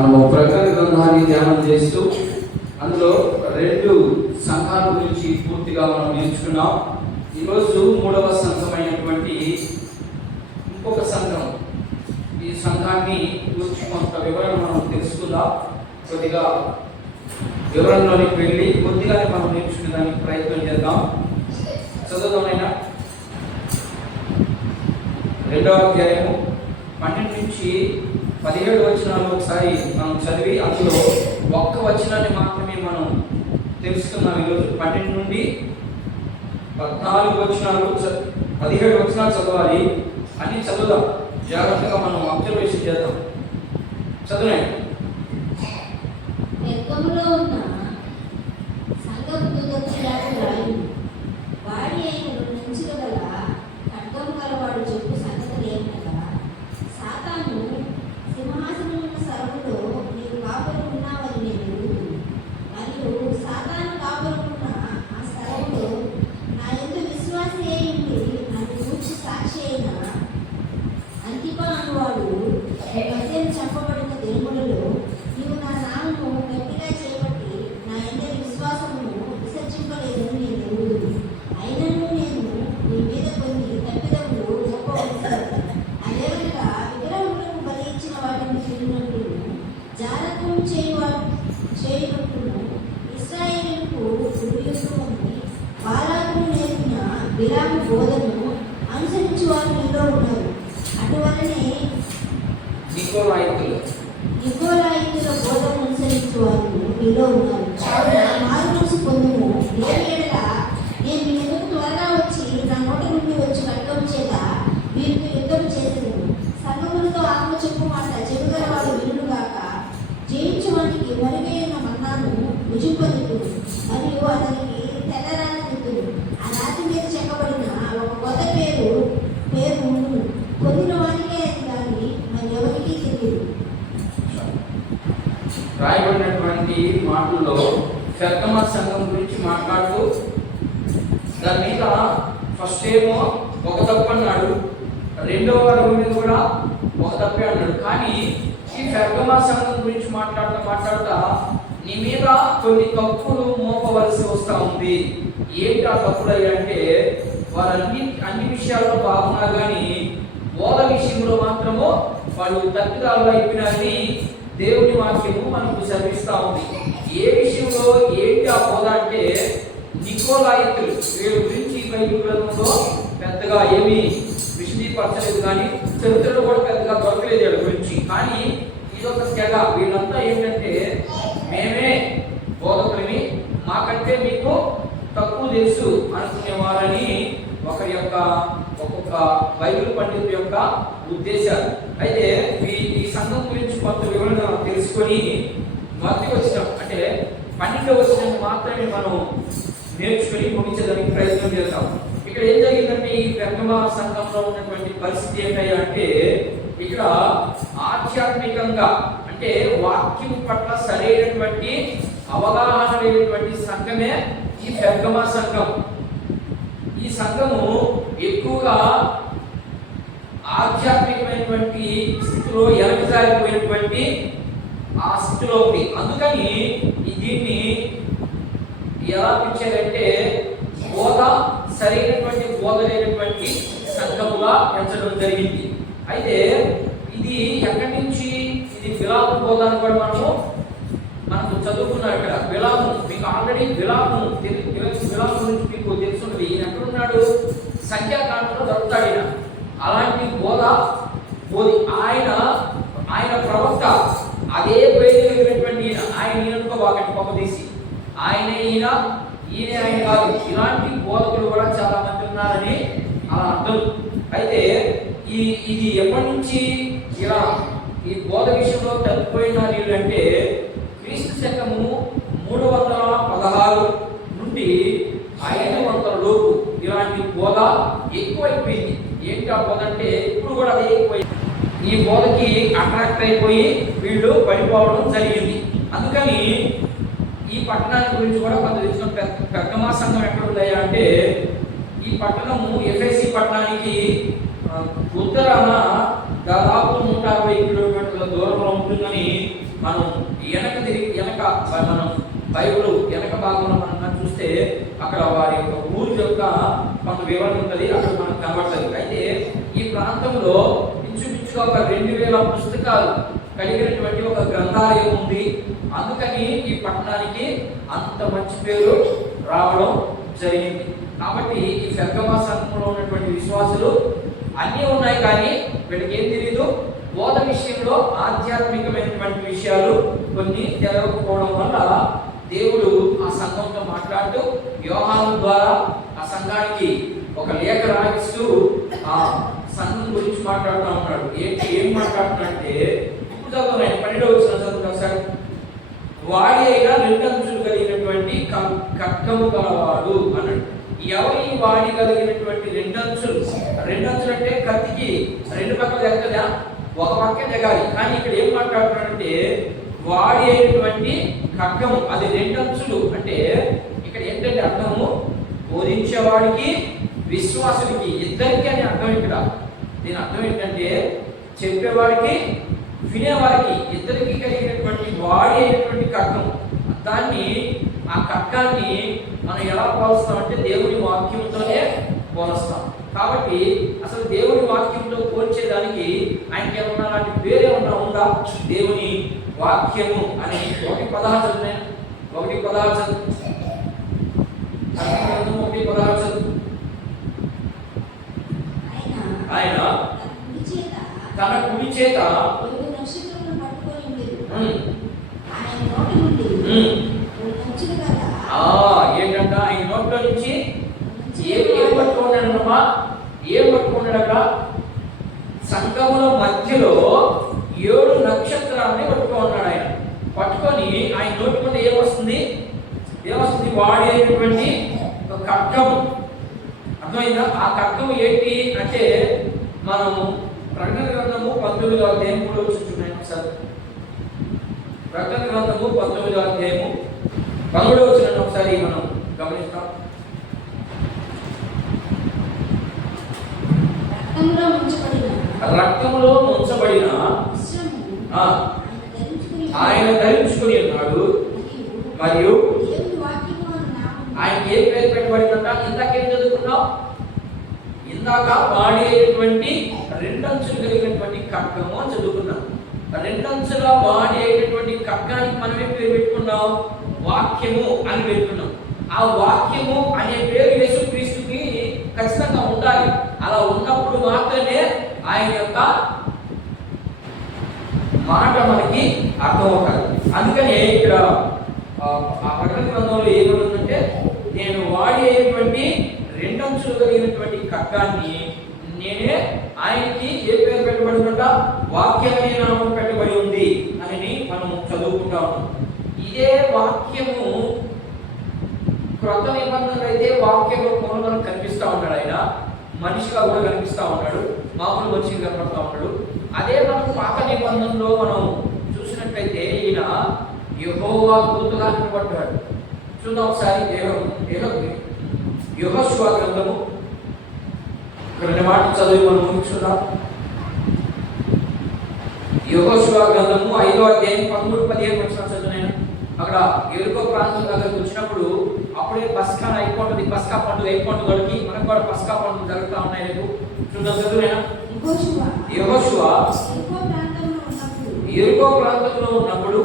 మనము ప్రకటన గ్రంథాన్ని ధ్యానం చేస్తూ అందులో రెండు సంఘాల గురించి పూర్తిగా మనం నేర్చుకున్నాం. ఈరోజు మూడవ సంఘమైనటువంటి ఇంకొక సంఘం. ఈ సంఘాన్ని గురించి కొంత వివరణ మనం తెలుసుకుందాం. కొద్దిగా వివరణలోనికి వెళ్ళి కొద్దిగానే మనం నేర్చుకునేదానికి ప్రయత్నం చేద్దాం. చదువుదామైనా రెండవ అధ్యాయము పన్నెండు నుంచి పదిహేడు వచనాలు ఒకసారి మనం చదివి అందులో ఒక్క వచనాన్ని మాత్రమే మనం తెలుసుకున్నాం ఈరోజు. పన్నెండు నుండి పద్నాలుగు వచనాలు పదిహేడు వచనాలు చదవాలి. అన్ని చదువుదాం. జాగ్రత్తగా మనం అబ్జర్వేషన్ చేద్దాం. చదువునే. విరామ బోధను అనుసరించి వారు నీలో ఉన్నారు. అటువలనే నికోలాయితులు నికోలాయితుల బోధన అనుసరించి వారు మీలో ఉన్నారు. కావున మారు మనసు పొందుము. లేని ఎడల నేను మీ ఎదురు త్వరగా వచ్చి నా నోట నుండి వచ్చి ఖడ్గం చేత వీరికి యుద్ధం చేసేది సంగములతో ఆత్మ చెప్పు మాట చెడుగల వాడు వినుడు గాక జయించువానికి మరుగైన మన్నాను భుజింపనిద్దు మరియు అతనికి తెల్లరాని ఆ రాతి మీద చెక్కబడిన ఒక కొత్త పేరు పేరు ఉండును పొందిన వానికే అది కానీ మరి ఎవరికీ తెలియదు ఈ మాటల్లో శర్కమ సంఘం గురించి మాట్లాడుతూ దాని మీద ఫస్ట్ ఏమో ఒక తప్పు అన్నాడు రెండవ అడుగు మీద కూడా ఒక తప్పే అన్నాడు. కానీ ఈ శర్కమ సంఘం గురించి మాట్లాడుతూ మాట్లాడుతా నీ మీద కొన్ని తప్పులు మోపవలసి వస్తూ ఉంది. ఏంటి ఆ తప్పులు అంటే వారన్ని అన్ని అన్ని విషయాల్లో బాగున్నా కానీ బోధ విషయంలో మాత్రము వాళ్ళు తప్పిదాలు అయిపోయినారని దేవుని వాక్యము మనకు శ్రమిస్తా ఉంది. ఏ విషయంలో ఏంటి ఆ బోధ అంటే నికోలాయితులు వీళ్ళ గురించి బైబిల్ గ్రంథంలో పెద్దగా ఏమీ విశదీపరచలేదు కానీ చరిత్రలో కూడా పెద్దగా దొరకలేదు వీళ్ళ గురించి. కానీ ఇదొక తెగ వీళ్ళంతా ఏంటంటే మేమే బోధకులమి మాకంటే మీకు తక్కువ తెలుసు అనుకునేవారని ఒకరి యొక్క ఒక్కొక్క బైబిల్ పండితుల యొక్క ఉద్దేశాలు. అయితే వీ ఈ సంఘం గురించి కొంత వివరణ తెలుసుకొని మొదటి వచ్చిన. అంటే పన్నెండవ వచ్చిన మాత్రమే మనం నేర్చుకొని ముగించడానికి ప్రయత్నం చేద్దాం. ఇక్కడ ఏం జరిగిందంటే ఈ పెద్దమ సంఘంలో ఉన్నటువంటి పరిస్థితి ఏంటయ్యా అంటే ఇక్కడ ఆధ్యాత్మికంగా అంటే వాక్యం పట్ల సరైనటువంటి అవగాహన లేనటువంటి సంఘమే ఈ పెద్దమ సంఘం. ఈ సంఘము ఎక్కువగా ఆధ్యాత్మికమైనటువంటి స్థితిలో ఎలకసారిపోయినటువంటి ఆ స్థితిలో ఉంది. అందుకని దీన్ని ఎలా పిలిచారంటే బోధ సరైనటువంటి బోధ లేనటువంటి సంఘముగా పెంచడం జరిగింది. అయితే ఇది ఎక్కడి నుంచి ఇది విలాప బోధ అని కూడా మనము మనకు చదువుకున్నాం ఇక్కడ. విలాపం మీకు ఆల్రెడీ విలాపం విలాపం గురించి మీకు తెలుసున్నది. ఈయన ఎక్కడున్నాడు? సంఖ్యాకాండంలో దొరుకుతాడు ఈయన. అలాంటి బోధ బోధి ఆయన ఆయన ప్రవక్త అదే బయలుదేరినటువంటి ఈయన. ఆయన ఈయనకు వాకటి పక్క ఆయన ఈయన ఈయన ఆయన కాదు. ఇలాంటి బోధకులు కూడా చాలా మంది ఉన్నారని అలా అర్థం అయితే ఈ ఇది ఎప్పటి నుంచి ఇలా ఈ బోధ విషయంలో తప్పిపోయిన అంటే క్రీస్తు శకము మూడు వందల పదహారు నుండి ఐదు వందల లోపు ఇలాంటి బోధ ఎక్కువైపోయింది. ఏంటి ఆ బోధ అంటే ఇప్పుడు కూడా అదే ఎక్కువైంది. ఈ బోధకి అట్రాక్ట్ అయిపోయి వీళ్ళు పడిపోవడం జరిగింది. అందుకని ఈ పట్టణాన్ని గురించి కూడా కొంత తెలిసిన పెద్ద పెద్దమా సంఘం ఎక్కడ ఉన్నాయా అంటే ఈ పట్టణము ఎఫ్ఐసి పట్టణానికి ఉత్తరాన దాదాపు నూట అరవై కిలోమీటర్ల దూరంలో ఉంటుందని మనం వెనక తిరిగి వెనక మనం బైబుల్ వెనక భాగంలో మనం చూస్తే అక్కడ వారి యొక్క ఊరి యొక్క కొంత వివరణ ఉంటుంది అక్కడ మనకు కనబడుతుంది అయితే ఈ ప్రాంతంలో ఇంచుమించుగా ఒక రెండు వేల పుస్తకాలు కలిగినటువంటి ఒక గ్రంథాలయం ఉంది. అందుకని ఈ పట్టణానికి అంత మంచి పేరు రావడం జరిగింది. కాబట్టి ఈ పెద్దమా సంఘంలో ఉన్నటువంటి విశ్వాసులు అన్నీ ఉన్నాయి కానీ వీళ్ళకి ఏం తెలియదు బోధ విషయంలో ఆధ్యాత్మికమైనటువంటి విషయాలు కొన్ని తెలవకపోవడం వల్ల దేవుడు ఆ సంఘంతో మాట్లాడుతూ వ్యవహారం ద్వారా ఆ సంఘానికి ఒక లేఖ రాయిస్తూ ఆ సంఘం గురించి మాట్లాడుతూ ఉంటాడు ఏంటి? ఏం మాట్లాడుతున్నాడంటే ఇప్పుడు చదువుతున్నాయి పన్నెండవ వచ్చిన సార్. వాడి అయినా రెండంచులు కలిగినటువంటి క- గలవాడు అన్నాడు. ఎవరి వాడి కలిగినటువంటి రెండంచులు రెండంచులు అంటే కత్తికి రెండు పక్కలు ఎక్కదా ఒక పక్కే తెగాలి కానీ ఇక్కడ ఏం మాట్లాడుతున్నాడంటే వాడి అయినటువంటి ఖడ్గము అది రెండంచులు అంటే ఇక్కడ ఏంటంటే అర్థము? బోధించేవాడికి విశ్వాసుడికి ఇద్దరికి అని అర్థం ఇక్కడ. దీని అర్థం ఏంటంటే చెప్పేవాడికి వినేవారికి ఇద్దరికి కలిగినటువంటి వాడి అయినటువంటి కట్టం దాన్ని ఆ కట్టాన్ని మనం ఎలా పోలుస్తామంటే దేవుని వాక్యంతోనే పోలుస్తాం. కాబట్టి అసలు దేవుని వాక్యంతో పోల్చేదానికి ఆయనకి ఏమన్నా అలాంటి పేరు ఏమన్నా ఉందా? దేవుని వాక్యము అని ఒకటి పదహారు చదివాను. ఒకటి పదహారు చదువు. ఒకటి పదహారు చదువు. ఆయన చేత తన కుడి ఏంటంట ఆయన నోట్లో నుంచి ఏం ఏం పట్టుకున్నాడమ్మా సంఘముల మధ్యలో ఏడు ఆయన పట్టుకొని ఆయన నోటి ముందు ఏమొస్తుంది? ఏమొస్తుంది? వాడి అయినటువంటి ఒక ఖడ్గము. అర్థమైందా? ఆ ఖడ్గము ఏంటి అంటే మనం ప్రకటన గ్రంథము పంతొమ్మిదో అధ్యాయం కూడా వచ్చి ఒకసారి. ప్రకటన గ్రంథము పంతొమ్మిదో అధ్యాయము పదమూడవ వచ్చిన ఒకసారి మనం గమనిస్తాం. రక్తంలో ముంచబడిన రక్తంలో ముంచబడిన ఆయన ధరించుకుని ఉన్నాడు. మరియు ఆయన ఆయనకి ఏ పేరు పెట్టబడిందంట? ఇందాకేం చదువుకున్నాం ఇందాక వాడి అయినటువంటి రెండంచులు కలిగినటువంటి కక్కము అని చదువుకున్నాం. రెండంచుల వాడి అయినటువంటి కక్కానికి పేరు పెట్టుకున్నాం వాక్యము అని పెట్టుకున్నాం. ఆ వాక్యము అనే పేరు యేసుక్రీస్తుకి ఖచ్చితంగా ఉండాలి. అలా ఉన్నప్పుడు మాత్రమే ఆయన యొక్క మాట మనకి అర్థమవుతాయి అందుకని ఇక్కడ ఆ, ప్రకటన గ్రంథంలో ఏమవుతుందంటే నేను వాడేటువంటి అయినటువంటి రెండంచులు కలిగినటువంటి ఖడ్గాన్ని నేనే ఆయనకి ఏ పేరు పెట్టబడిందంట వాక్యం నామం పెట్టబడి ఉంది అని మనం చదువుకుంటాము ఇదే వాక్యము క్రొత్త నిబంధనలు అయితే వాక్య రూపంలో మనకు కనిపిస్తూ ఉన్నాడు ఆయన. మనిషిగా కూడా కనిపిస్తూ ఉన్నాడు. మామూలు మనిషిగా కనపడతా ఉన్నాడు. అదే మనం పాత నిబంధనలో మనం చూసినట్లయితే ఈయన యహోవా దూతగా నిలబడ్డాడు. చూద్దాం ఒకసారి యుహస్వ గ్రంథము. రెండు మాటలు చదివి మనం ముగించుకుందాం. యోగోశివ గ్రంథము ఐదో అధ్యాయం పదమూడు పదిహేను వచ్చిన చదివినాను అక్కడ ఎరుకో ప్రాంతం దగ్గరకు వచ్చినప్పుడు అప్పుడే పస్కా అయిపోతుంది పస్కా పండుగ అయిపోతుంది వాళ్ళకి మనకు కూడా పస్కా పండుగ జరుగుతూ ఉన్నాయి రేపు. చూద్దాం చదువునైనా ఉన్నప్పుడు ఎరుకో ప్రాంతంలో ఉన్నప్పుడు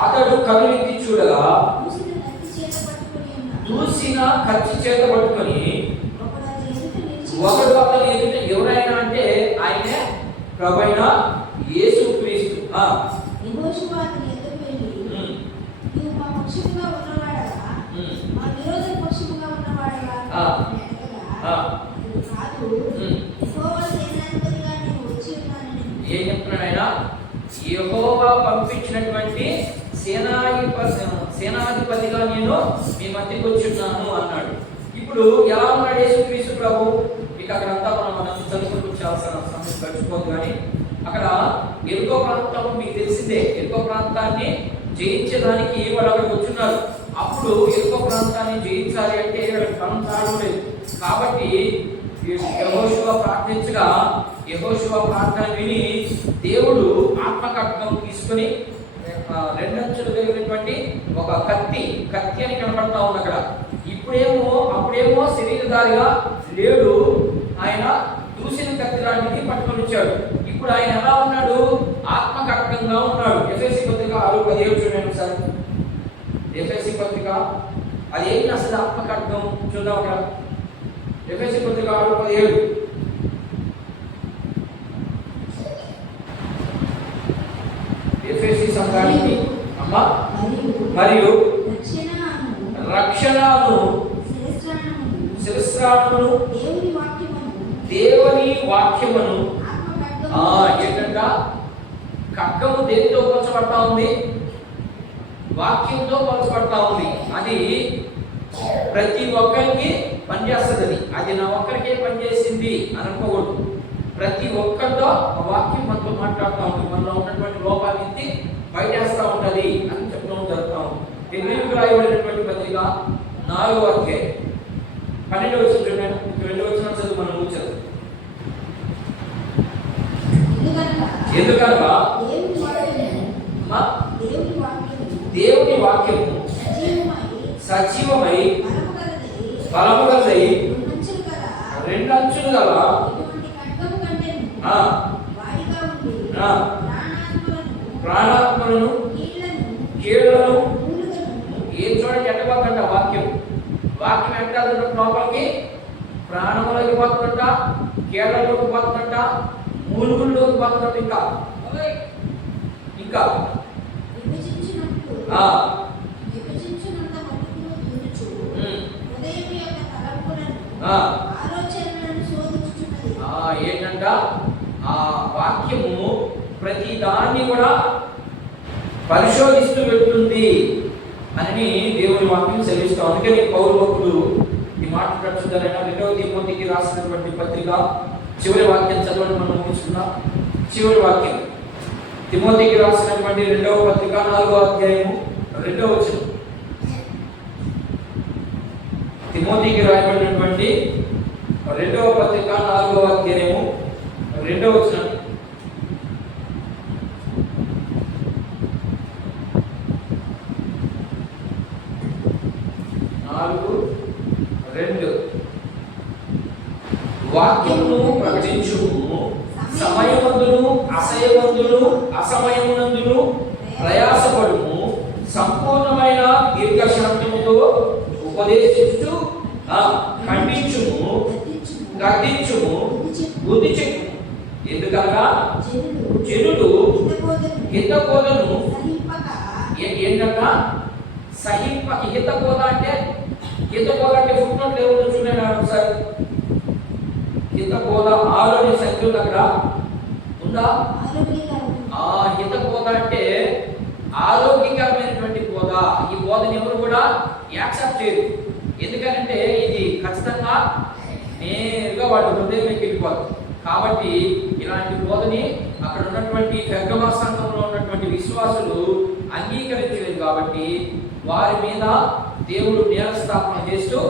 అతడు కనులెత్తి చూడగా దూసిన కత్తి చేత పట్టుకొని ఒకడు అతని ఎదుట ఎవరైనా అంటే ఆయనే ప్రభైన యేసు క్రీస్తు ఆ, యెహోషువ అతని ఎదురు వెళ్ళి ఉమ్, నీవు మా పక్షముగా ఉన్నవాడవా ఉమ్, మా విరోధ పక్షముగా ఉన్నవాడవా ఆ. అని అడగగా, ఆ. అతడు కాదు ఉమ్. యెహోవా సేనాధిపతిగా నేను వచ్చి ఉన్నానని ఏం చెప్తున్నాడు ఆయన? యహోవా పంపించినటువంటి సేనాధిపతి సేనాధిపతిగా నేను మీ మధ్యకి వచ్చున్నాను అన్నాడు. ఇప్పుడు ఎలా ఉన్నాడు యేసుక్రీస్తు ప్రభు? ఇక అక్కడంతా మనం మనం చదువుకుంటూ చాలాసార్లు సమయం గడిచిపోదు కానీ అక్కడ ఎరుకో ప్రాంతం మీకు తెలిసిందే. ఎరుకో ప్రాంతాన్ని జయించడానికి వాళ్ళు అక్కడికి వచ్చున్నారు అప్పుడు ఎరుకో ప్రాంతాన్ని జయించాలి అంటే ఇక్కడ బలం లేదు. కాబట్టి యెహోషువ ప్రార్థించగా యహోశివ ప్రార్థన విని దేవుడు ఆత్మకట్నం తీసుకుని రెండంచులు కలిగినటువంటి ఒక కత్తి కత్తి అని కనపడతా ఉంది అక్కడ. ఇప్పుడేమో అప్పుడేమో శరీరధారిగా లేడు. ఆయన దూసిన కత్తి లాంటిది పట్టుకొని వచ్చాడు. ఇప్పుడు ఆయన ఎలా ఉన్నాడు? ఆత్మకట్నంగా ఉన్నాడు. ఎఫ్ఎస్సి పత్రిక ఆరు పదిహేడు చూడండి సార్. ఎఫ్ఎస్సి పత్రిక అది ఏంటి అసలు ఆత్మకట్నం చూద్దాం అక్కడ. ఎఫ్ఎస్సి పత్రిక ఆరు పదిహేడు. ఎఫ్ఎస్సి సంఘానికి అమ్మా మరియు రక్షణను శిరస్రాణమును దేవుని వాక్యమును. ఆ ఏంటంట? ఖడ్గము దేనితో పోల్చబడతా ఉంది? వాక్యంతో పోల్చబడతా ఉంది. అది ప్రతి ఒక్కరికి పనిచేస్తుంది. అది అది నా ఒక్కరికే పనిచేసింది అని అనుకోకూడదు. ప్రతి ఒక్కరితో ఆ వాక్యం మనతో మాట్లాడుతూ ఉంటుంది మనలో ఉన్నటువంటి లోపాలు ఎత్తి బయటేస్తూ ఉంటుంది అని చెప్పడం జరుగుతూ ఎగ్రీకు రాయబడినటువంటి పత్రిక నాలుగో అధ్యాయం. పన్నెండు వచ్చిన చూడండి రెండు వచ్చిన చదువు మనం ఊచదు ఎందుకనగా దేవుని వాక్యము సజీవమై బలము గల రెండు అంచులు గల ఇటువంటి ఖడ్గము కంటేను ఆ, వాడిగా ఉండి ఆ. ప్రాణాత్మలను ప్రాణాత్మలను కీళ్ళను కీళ్ళను మూలుగను ఏ చూడండి ఎట్టబోతుంట వాక్యం. వాక్యం ఎట్లా లోపలికి? ప్రాణములకి పోతుంట కీళ్ళలోకి పోతుంట మూలుగుల్లోకి పోతుంట ఇంకా. ఇంకా. ఏంటంట? ఆ వాక్యము ప్రతి దాన్ని కూడా పరిశోధిస్తూ వెళ్తుంది అని దేవుని వాక్యం సెలవిస్తాం అందుకని పౌరు భక్తులు ఈ మాట ప్రచురాలైన రెండవ తిమోతికి రాసినటువంటి పత్రిక చివరి వాక్యం చదవడం మనం ముగించుకున్నాం చివరి వాక్యం. తిమోతికి రాసినటువంటి రెండవ పత్రిక నాలుగో అధ్యాయము రెండవ వచనం. తిమోతికి రాయబడినటువంటి రెండవ పత్రిక నాలుగవ అధ్యాయము రెండవ వచనం నాలుగు రెండు వాక్యమును ప్రకటించుము. సమయమందును అసయమందును అసమయమునందును ప్రయాసపడుము. సంపూర్ణమైన దీర్ఘశాంతముతో ఉపదేశించు ఖండించుము గద్దించుము బుద్ధి చెప్పు ఎందుకనగా హితబోధను సహింపక ఏ- ఏంటంట? సహింప హితబోధ అంటే హితబోధ అంటే ఫుట్ నోట్ ఏముందో చూడండి ఒకసారి హితబోధ ఆరోగ్య సంఖ్యలు అక్కడ ఉందా? ఆ హితబోధ అంటే ఆరోగ్యకరమైనటువంటి బోధ. ఈ బోధని ఎవరు కూడా యాక్సెప్ట్ చేయరు. ఎందుకంటే ఇది ఖచ్చితంగా నేరుగా వాటి హృదయంలోకి వెళ్ళిపోతుంది కాబట్టి ఇలాంటి బోధని అక్కడ ఉన్నటువంటి పెద్దమా సంఘంలో ఉన్నటువంటి విశ్వాసులు అంగీకరించలేదు కాబట్టి వారి మీద దేవుడు నేరస్థాపన చేస్తూ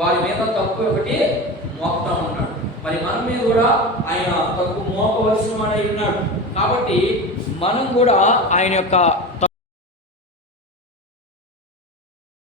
వారి మీద తప్పు ఒకటి మోపుతా ఉన్నాడు. మరి మన మీద కూడా ఆయన తక్కువ మోపవలసిన వాడై ఉన్నాడు. కాబట్టి మనం కూడా ఆయన యొక్క